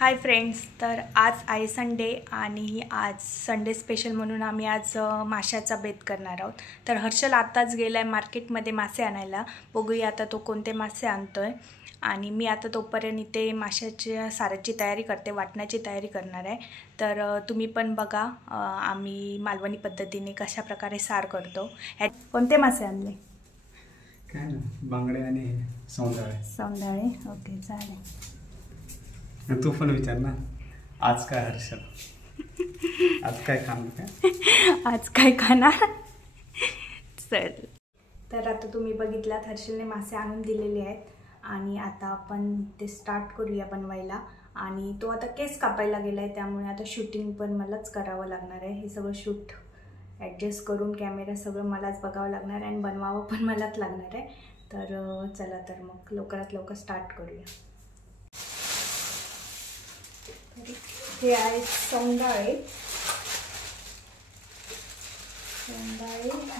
Hi friends, तर आज आहे संडे आणि आज संडे स्पेशल म्हणून आम्ही आज माशाचा बेत करणार आहोत। तर हर्षल आताच गेला आहे मार्केटमध्ये मासे आणायला। बघूया आता तो कोणते मासे आणतोय आणि मी आता तोपर्यंत इथे माशाच्या साराची तयारी करते, वाटण्याची तयारी करणार आहे। तर तुम्ही पण बघा आम्ही मालवणी पद्धतीने कशा प्रकारे सार करतो। कोणते मासे आणले? काय ना, बांगडे आणि सौंदाळे। सौंदाळे, ओके चालेल। तू पण विचार ना, आज काय हर्षल, आज काय खाणार? आज काय खाणार? चल, तर आता तुम्ही बघितलात हर्षलने मासे आणून दिलेले आहेत आणि आता आपण ते स्टार्ट करूया बनवायला। आणि तो आता केस कापायला गेला आहे, त्यामुळे आता शूटिंग पण मलाच करावं लागणार आहे। हे सगळं शूट ॲडजस्ट करून कॅमेरा सगळं मलाच बघावं लागणार आहे आणि बनवावं पण मलाच लागणार आहे। तर चला, तर मग लवकरात लवकर स्टार्ट करूया। हे आहेत सौंदाळे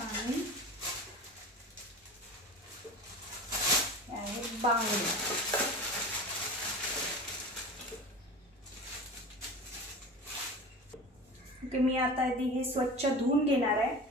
आणि बांगडे। ओके, मी आता आधी हे स्वच्छ धुवून घेणार आहे।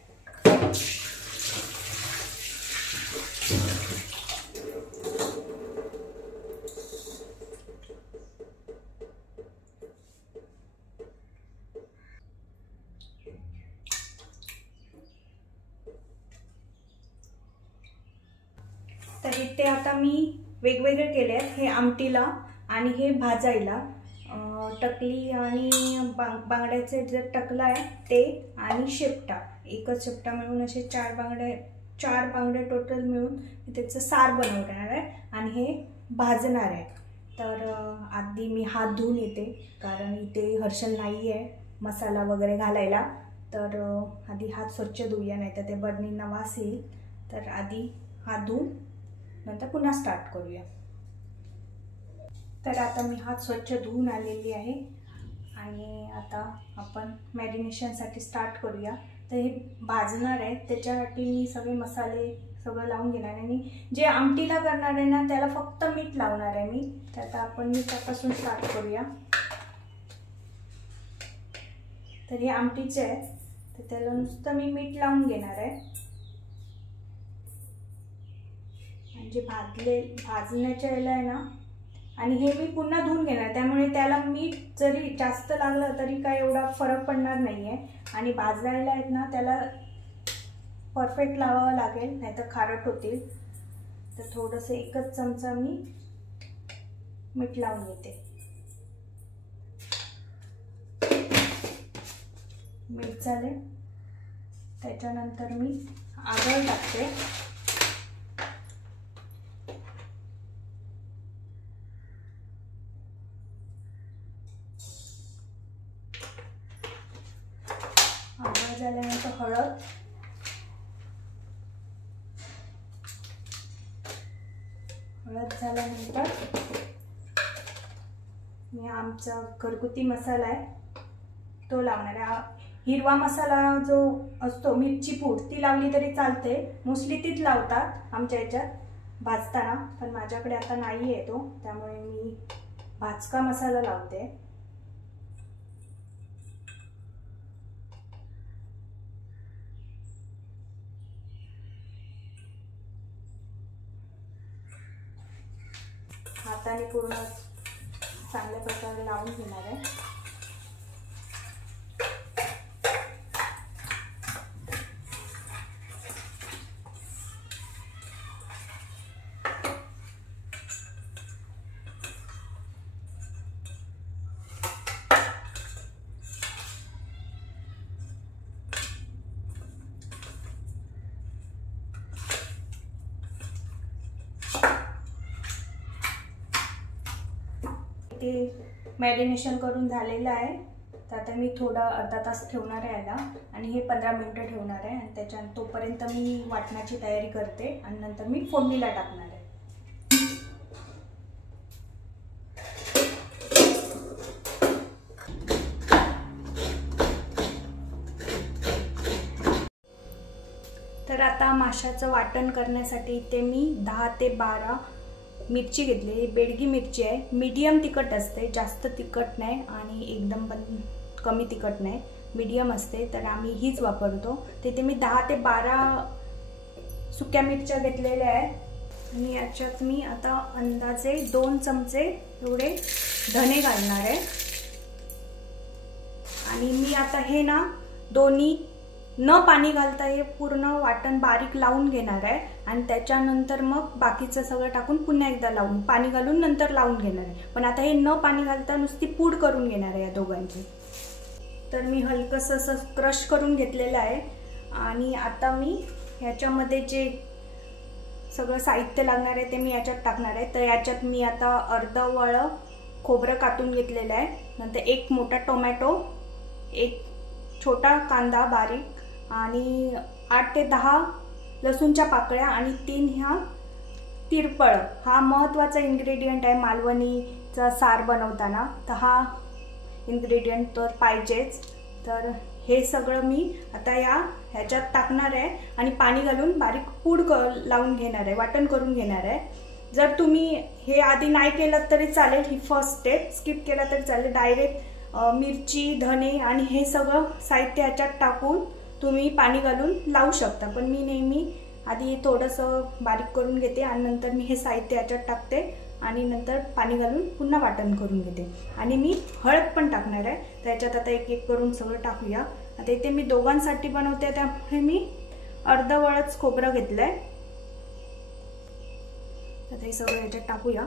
तर इथे आता मी वेगवेगळे केले आहेत, हे आमटीला आणि हे भाजायला। टकली आणि बांगड्याचे जे टकला आहे ते आणि शेपटा, एकच शेपटा मिळून असे चार बांगडे टोटल मिळून त्याचं सार बनवणार आहे आणि हे भाजणार आहे। तर आधी मी हात धुवून येते, कारण इथे हर्षल नाही आहे मसाला वगैरे घालायला। तर आधी हात स्वच्छ धुऊया, नाही तर ते बरणींना वास येईल। तर आधी हात धुवून नंतर पुन्हा स्टार्ट करूया। तर आता मी हात स्वच्छ धुवून आलेली आहे आणि आता आपण मॅरिनेशनसाठी स्टार्ट करूया। तर हे भाजणार आहे, त्याच्यासाठी मी सगळे मसाले सगळं लावून घेणार आहे। आणि जे आमटीला करणार आहे ना, त्याला फक्त मीठ लावणार आहे मी। तर आता आपण मीठापासून स्टार्ट करूया। तर हे आमटीचे आहे, तर त्याला नुसतं मी मीठ लावून घेणार आहे। म्हणजे भाजण्याच्या वेळेला आहे ना, आणि हे मी पुन्हा धुवून घेणार, त्यामुळे त्याला मीठ जरी जास्त लागलं तरी काय एवढा फरक पडणार नाही आहे। आणि भाजायला आहेत ना, त्याला परफेक्ट लावावं लागेल, नाहीतर खारट होतील। तर थोडंसं एकच चमचा मी मीठ लावून घेते। मीठ झाले, त्याच्यानंतर मी आगळ टाकते। झाल्यानंतर हळद, झाल्यानंतर मी आमचा घरगुती मसाला आहे तो लावणार आहे। हिरवा मसाला जो असतो, मिरची पूड, ती लावली तरी चालते, मोस्टली तीच लावतात आमच्या ह्याच्यात भाजताना, पण माझ्याकडे आता नाही आहे तो, त्यामुळे मी भाजका मसाला लावते। हाताने पूर्ण चांगल्या प्रकारे लावून घेणार आहे। ते मॅरिनेशन करून झालेलं आहे। तर आता मी थोडा अर्धा तास ठेवणार आहे याला, आणि हे 15 मिनिटं ठेवणार आहे। आणि त्याच्यानंतर तोपर्यंत मी वाटण्याची तयारी करते आणि नंतर मी फोडणीला टाकणार आहे। तर आता माशाचं वाटण करण्यासाठी इथे मी 10 ते 12 मिरची घेतली, बेडगी मिरची आहे, मीडियम तिखट असते, जास्त तिखट नाही आणि एकदम पण कमी तिखट नाही, मीडियम असते, तर आम्ही हीच वापरतो. तिथे मी 10 ते 12 सुक्या मिरच्या घेतलेल्या आहेत आणि याच्यात मी आता अंदाजे 2 चमचे एवढे धने घालणार आहे. आणि मी आता हे ना दोन्ही न पाणी घालता हे पूर्ण वाटण बारीक लावून घेणार आहे आणि त्याच्यानंतर मग बाकीचं सगळं टाकून पुन्हा एकदा लावून पाणी घालून नंतर लावून घेणार आहे. पण आता हे न पाणी घालता नुसती पूड करून घेणार आहे या दोघांची. तर मी हलकंसं असं क्रश करून घेतलेलं आहे आणि आता मी ह्याच्यामध्ये जे सगळं साहित्य लागणार आहे ते मी याच्यात टाकणार आहे. तर याच्यात मी आता अर्धवळं खोबरं काटून घेतलेलं आहे, नंतर 1 मोठा टोमॅटो, 1 छोटा कांदा बारीक आणि 8 ते 10 लसूणच्या पाकळ्या आणि 3 ह्या तिरपळ. हा महत्त्वाचा इन्ग्रेडियंट आहे मालवणीचा सार बनवताना, तर हा इन्ग्रेडियंट तर पाहिजेच. तर हे सगळं मी आता ह्याच्यात टाकणार आहे आणि पाणी घालून बारीक पूड लावून घेणार आहे, वाटण करून घेणार आहे. जर तुम्ही हे आधी नाही केलं तरी चालेल, ही फर्स्ट स्टेप स्किप केला तरी चालेल. डायरेक्ट मिरची, धने आणि हे सगळं साहित्य ह्याच्यात टाकून तुम्ही पाणी घालून लावू शकता. पण मी नेहमी आधी थोडंसं बारीक करून घेते आणि नंतर मी हे साहित्य ह्याच्यात टाकते आणि नंतर पाणी घालून पुन्हा वाटण करून घेते. आणि मी हळद पण टाकणार आहे. त्याच्यात आता एक एक करून सगळं टाकूया. आता इथे मी दोघांसाठी बनवते त्यामुळे मी अर्धवळच खोबरं घेतलंय. आता हे सगळं ह्याच्यात टाकूया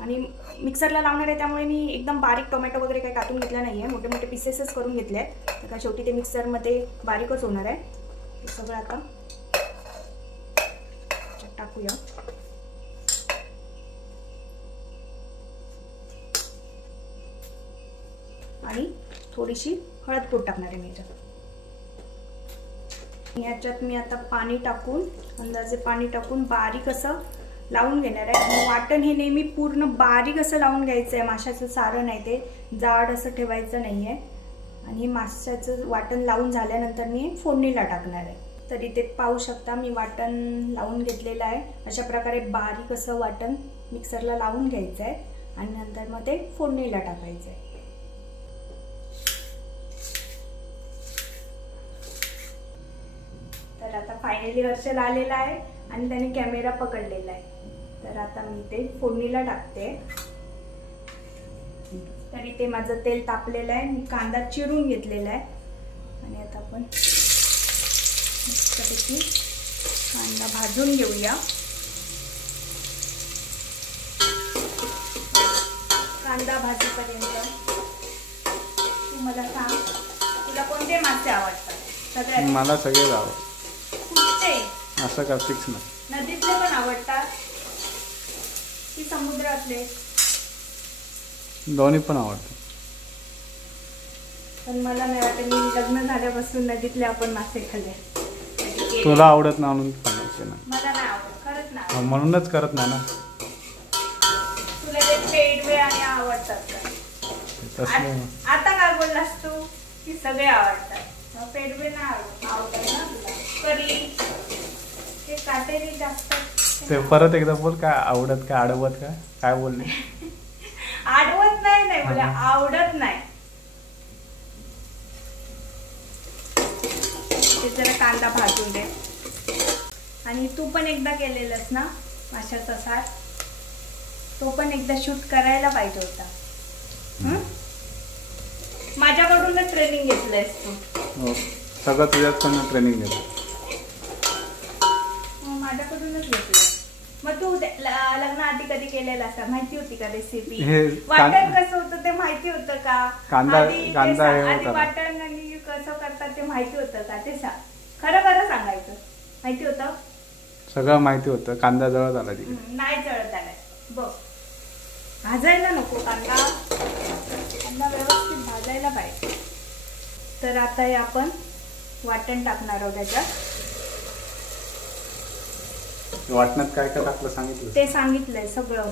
आणि मिक्सरला लावणार आहे त्यामुळे मी एकदम बारीक टोमॅटो वगैरे काही काटून घेतला नाहीये, मोठे मोठे पीसेसच करून घेतले आहेत. तर का शेवटी ते मिक्सरमध्ये बारीकच होणार आहे. हे सगळं आता टाकूया. आणि थोडीशी हळद पूड टाकणार आहे मी याच्यात मी आता पाणी टाकून अंदाजे पाणी टाकून बारीक असं लावून घेणार आहे. वाटण हे नेहमी पूर्ण बारीक असं लावून घ्यायचं आहे. माशाचं सारण आहे ते जाड असं ठेवायचं नाहीये. आणि माशाचं वाटण लावून झाल्यानंतर मी फोडणीला टाकणार आहे. तर इथे पाहू शकता मी वाटण लावून घेतलेलं आहे. अशा प्रकारे बारीक असं वाटण मिक्सरला लावून घ्यायचं आहे आणि नंतर मग ते फोडणीला टाकायचं आहे. तर आता फायनली हर्षल आलेला आहे आणि त्याने कॅमेरा पकडलेला आहे. तर आता मी ते फोडणीला टाकते. तर इथे माझं तेल तापलेलं आहे. मी कांदा चिरून घेतलेला आहे आणि आता आपण मस्तपैकी कांदा भाजून घेऊया. कांदा भाजीपर्यंत तू मला सांग, तुला कोणते मासे आवडतात? सगळ्यात मला सगळेच आवडतात. कुठचे? असं का फिक्स नाही. नदीतले पण आवडतात की समुद्रातले? दोन्ही पण आवडतात. पण मला नाही वाटत मी लग्न झाल्यापासून नदीतले आपण मासे खाल्ले. तुला आवडत नाही म्हणून खायचे ना. मला नाही आवडत, खरंच नाही. म्हणूनच करत नाही ना. तुला ते पेडवे आणि आवडतात का? आता काय बोललास तू की सगळे आवडतात? पेडवे नाही आवडतात ना तुला? करी ते काटेरी जास्त. ते परत एकदा बोल. काय आवडत काय आडवत काय काय बोलले? आडवत नाही बोला, आवडत नाही. ते जरा कांदा भाजून दे. आणि तू पण एकदा केलेलंस ना माशाचा सार, तो पण एकदा शूट करायला पाहिजे होता. माझ्याकडूनच ट्रेनिंग घेतलंयस तू. हो, सगळं तुझ्याकडून ट्रेनिंग घेतलं. माझ्याकडूनच घेतलंय. मग तू लग्नाआधी कधी केलेलं असं माहिती होती का रेसिपी? हे वाटण कसं होतं ते माहिती होतं का? कांदा आधी वाटण आणि कसं करतात ते माहिती होतं का? ते सांग, खरं सांगायचं. माहिती होतं? सगळं माहिती होतं. कांदा जळत आला तिकडे. नाही जळत आलाय बघ. भाजायला नको कांदा, कांदा व्यवस्थित भाजायला पाहिजे. तर आता हे आपण वाटण टाकणार आहोत त्याच्यात. वाटणात काय काय टाकलं सांगितलं? ते सांगितलंय सगळं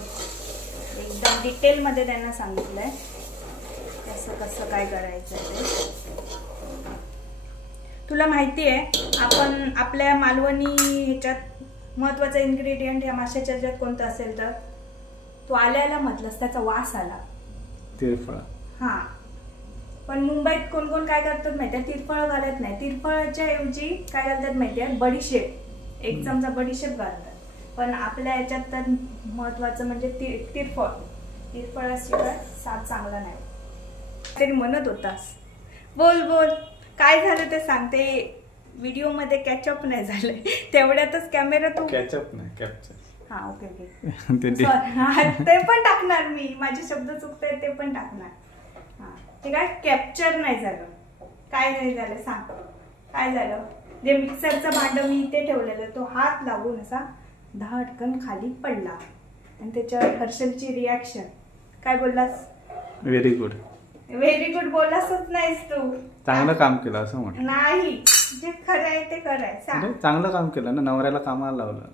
एकदम डिटेल मध्ये त्यांना सांगितलंय कसं कसं काय करायचं ते. तुला माहिती आहे आपण आपल्या मालवणी ह्याच्यात महत्वाचा इन्ग्रेडियंट या माशाच्या ह्याच्यात कोणतं असेल तर तू आल्याला म्हटलंस त्याचा वास आला. तिरफळ. हा, पण मुंबईत कोण कोण काय करतात माहितीये, तिरफळ घालत नाही. तिरफळच्या ऐवजी काय घालतात माहितीये, बडीशेप. 1 चमचा बडीशेप घालतात. पण आपल्या ह्याच्यात तर महत्वाचं म्हणजे तिरफळ. तिरफळाशिवाय साथ चांगला नाही. तरी म्हणत होतास, बोल बोल काय झालं ते सांगते. व्हिडिओ मध्ये कॅचअप नाही झालंय, तेवढ्यातच कॅमेरा तू कॅचअप नाही, कॅप्चर. हा ओके ते पण टाकणार मी. माझे शब्द चुकतायत ते पण टाकणार. हा ते काय कॅप्चर नाही झालं. काय नाही झालं सांग, काय झालं. जे मिक्सरचं भांड मी इथे ठेवलेलं तो हात लागून असा धडकन खाली पडला आणि त्याच्यावर हर्षलची रिॲक्शन. काय बोललास? Very good. व्हेरी गुड बोललासच नाहीस तू. चांगलं काम केलं असं म्हटलं. नाही, जे खरं आहे ते खरं आहे. सांग. चांगलं काम केलं ना, नवऱ्याला कामाला लावलं.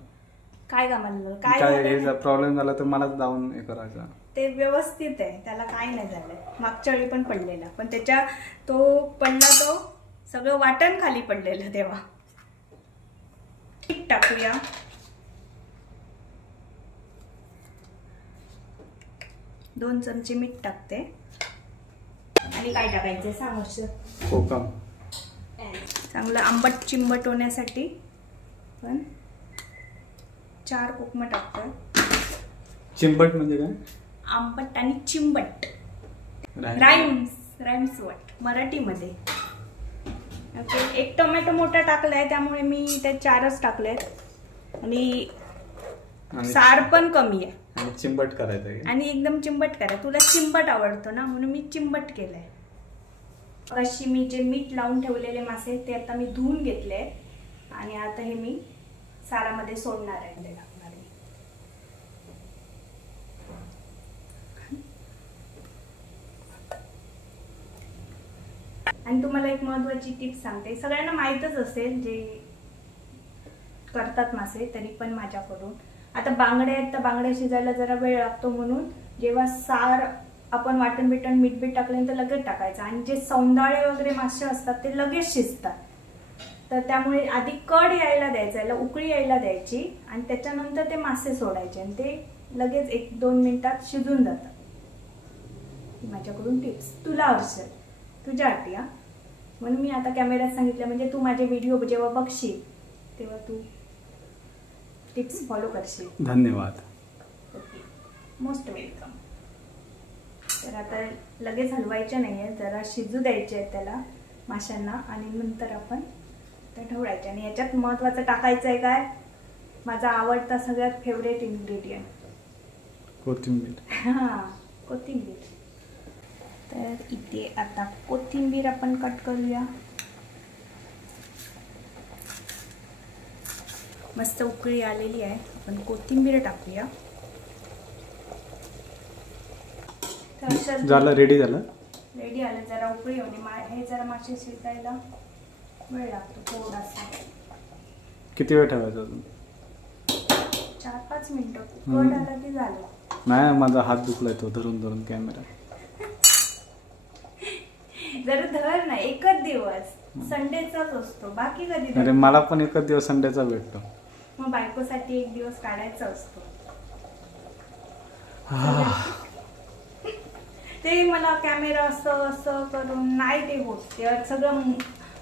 काय कामाला? काय प्रॉब्लेम झाला तर मलाच जाऊन हे करायचा. ते व्यवस्थित आहे, त्याला काय नाही झालंय. मागच्या वेळी पण पडलेला, पण त्याच्या तो पडला तो सगळं वाटण खाली पडलेलं तेव्हा. मीठ टाकूया. दोन चमचे मीठ टाकते. आणि काय टाकायचं सांग वर्ष? कोकम. चांगलं आंबट चिंबट होण्यासाठी पण 4 कोकम टाकतोय. चिंबट म्हणजे काय? आंबट आणि चिंबट. राईम्स वर्ड मराठीमध्ये. ओके, 1 टोमॅटो मोठा टाकलाय त्यामुळे मी ते 4च टाकलेत. आणि सार पण कमी आहे. आणि चिंबट करायचं आणि एकदम चिंबट करा. तुला चिंबट आवडतो ना, म्हणून मी चिंबट केलंय. अशी मी जे मीठ लावून ठेवलेले मासे ते आता मी धुवून घेतले आणि आता हे मी सारामध्ये सोडणार आहे. ते टाकणार आहे. आणि तुम्हाला एक महत्वाची टिप सांगते. सगळ्यांना माहीतच असेल जे करतात मासे, तरी पण माझ्याकडून. आता बांगडे आहेत तर बांगडे शिजायला जरा वेळ लागतो, म्हणून जेव्हा सार आपण वाटण बिटण मीठ बीठ टाकल्यानंतर लगेच टाकायचं. आणि जे सौंदाळे वगैरे मासे असतात ते लगेच शिजतात, तर त्यामुळे आधी कड यायला द्यायचा, याला उकळी यायला द्यायची आणि त्याच्यानंतर ते मासे सोडायचे आणि ते लगेच 1-2 मिनिटात शिजून जातात. माझ्याकडून टिप्स तुला हर्षल, तुझ्यासाठी. म्हणून मी आता कॅमेऱ्यात सांगितलं, म्हणजे तू माझे व्हिडिओ जेव्हा बघशील तेव्हा तू टिप्स फॉलो करशील. धन्यवाद. Okay, most welcome. तर आता लगेच हलवायचे नाहीये, जरा शिजू द्यायचे आहेत त्याला माशांना आणि नंतर आपण ते ढवळायचे. आणि याच्यात महत्वाचं टाकायचं आहे काय, माझा आवडता सगळ्यात फेवरेट इन्ग्रेडियंट, कोथिंबीर. हा, कोथिंबीर. तर इथे आता कोथिंबीर आपण कट करूया. मस्त उकळी आलेली आहे, आपण कोथिंबीर टाकूया. झालं, रेडी झालं. रेडी आलं. जरा उकळी होणे, हे जरा मासे शिजायला वेळ लागतो थोडासा. किती वेळ ठेवायचा अजून? 4-5 मिनिटं. कट आला की झालं. नाही, माझा हात दुखलाय तो धरून धरून कॅमेरा. जर धर ना, एकच दिवस संडेचाच असतो, बाकी कधी? अरे मला पण एकच दिवस संडेचा भेटतो. मग बायकोसाठी 1 दिवस काढायचा असतो. ते मला कॅमेरा असं करून नाही ते होत.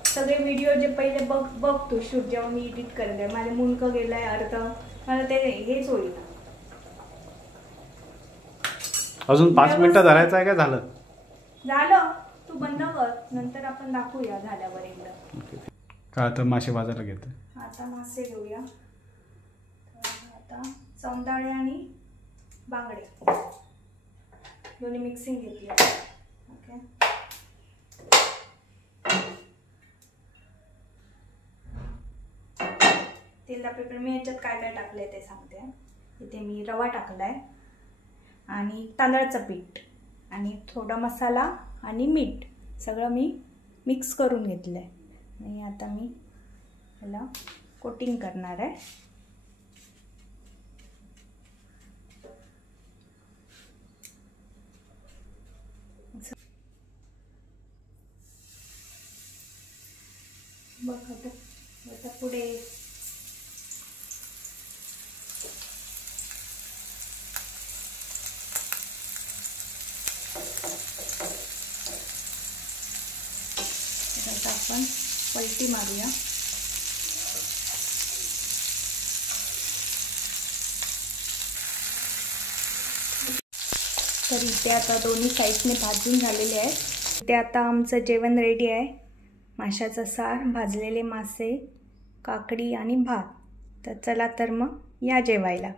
सगळे व्हिडिओ जे पहिले बघ तू शूट, जेव्हा मी एडिट करते माझे मुंडकं गेलाय अर्ध, मला ते हेच होईल. अजून 5 मिनिटं धरायचं आहे का? झालं तू बंद कर, नंतर आपण दाखवूया झाल्यावर एकदा. का आता मासे भाजायला घेतो. आता मासे घेऊया. आता सौंदाळे आणि बांगडे दोन्ही मिक्सिंग घेतली. ओके, तेल पेपर. मी याच्यात काय काय टाकलंय ते सांगते. इथे मी रवा टाकलाय आणि तांदळाचं पीठ आणि थोडा मसाला आणि मीठ सगळं मी मिक्स करून घेतलंय. आणि आता मी याला कोटिंग करणार आहे. बघ पुढे आता आपण पलटी मारूया. तर इथे आता दोन्ही साईडने भाजून झालेले आहेत. इथे आता आमचं जेवण रेडी आहे. माशाचा सार, भाजलेले मासे, काकडी आणि भात. तर चला तर मग या जेवायला.